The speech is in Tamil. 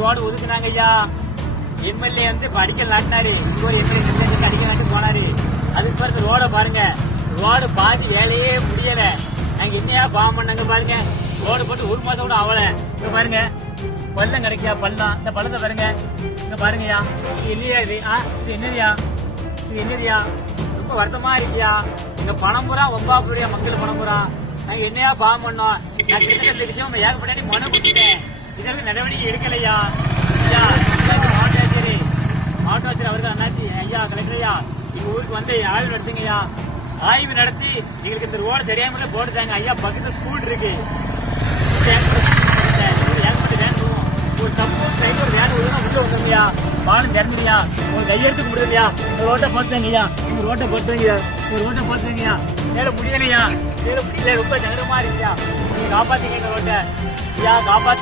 ரோடு ஒதுக்குனாங்க ஐயா. எம்எல்ஏ வந்து அடிக்கல் நாட்டினாரு, ஒரு எம்எல்ஏ அடிக்கல் நாட்டு போனாரு. அதுக்கு பிறகு ரோட பாருங்க, ரோடு பாதி வேலையே முடியல. நாங்க என்னையா பாவம் பண்ணாங்க பாருங்க. ரோடு போட்டு ஒரு மாசம் கூட அவல. இங்க பாருங்க பள்ளம் கிடைக்கா, பள்ளம். இந்த பள்ளத்தை பாருங்க, இங்க பாருங்கய்யா. இது என்னையா இது? இது என்னதியா? இது என்னதியா? ரொம்ப வருத்தமா இருக்கியா? எங்க பணம் பூரா ஒம்பாப்புரியா, மக்கள் பணம் பூரா. நாங்க என்னையா பாவம் பண்ணோம்? நான் கிட்டத்தட்ட விஷயம் ஏகப்பட்ட மனு கொடுத்துட்டேன். இதற்கு நடவடிக்கை எடுக்கலையா? மாவட்ட ஆட்சியர் அவர்கள் அண்ணாச்சி ஐயா, கலெக்டர் ஐயா, எங்க ஊருக்கு வந்து ஆய்வு நடத்துங்கய்யா. ஆய்வு நடத்தி எங்களுக்கு இந்த ரோடு சரியாம போட்டுட்டாங்க ஐயா. பக்கத்துல ஸ்கூல் இருக்கு, ஒரு தப்பு டிரைவர் வேன் உள்ள வந்தோம்யா. பாலம் திறந்துலையா, ஒரு கையெழுத்து முடியலையா? இந்த ரோட்டை போட்டுங்கய்யா, இந்த ரோட்டை போட்டுங்கய்யா, இந்த ரோட்டை போட்டுங்கய்யா. மேல முடியலையா, மேல முடியல, ரொம்ப நகரமா இருக்குயா. நீங்க காப்பாத்தீங்க இந்த ரோட்டை ஐயா, காப்பாத்து.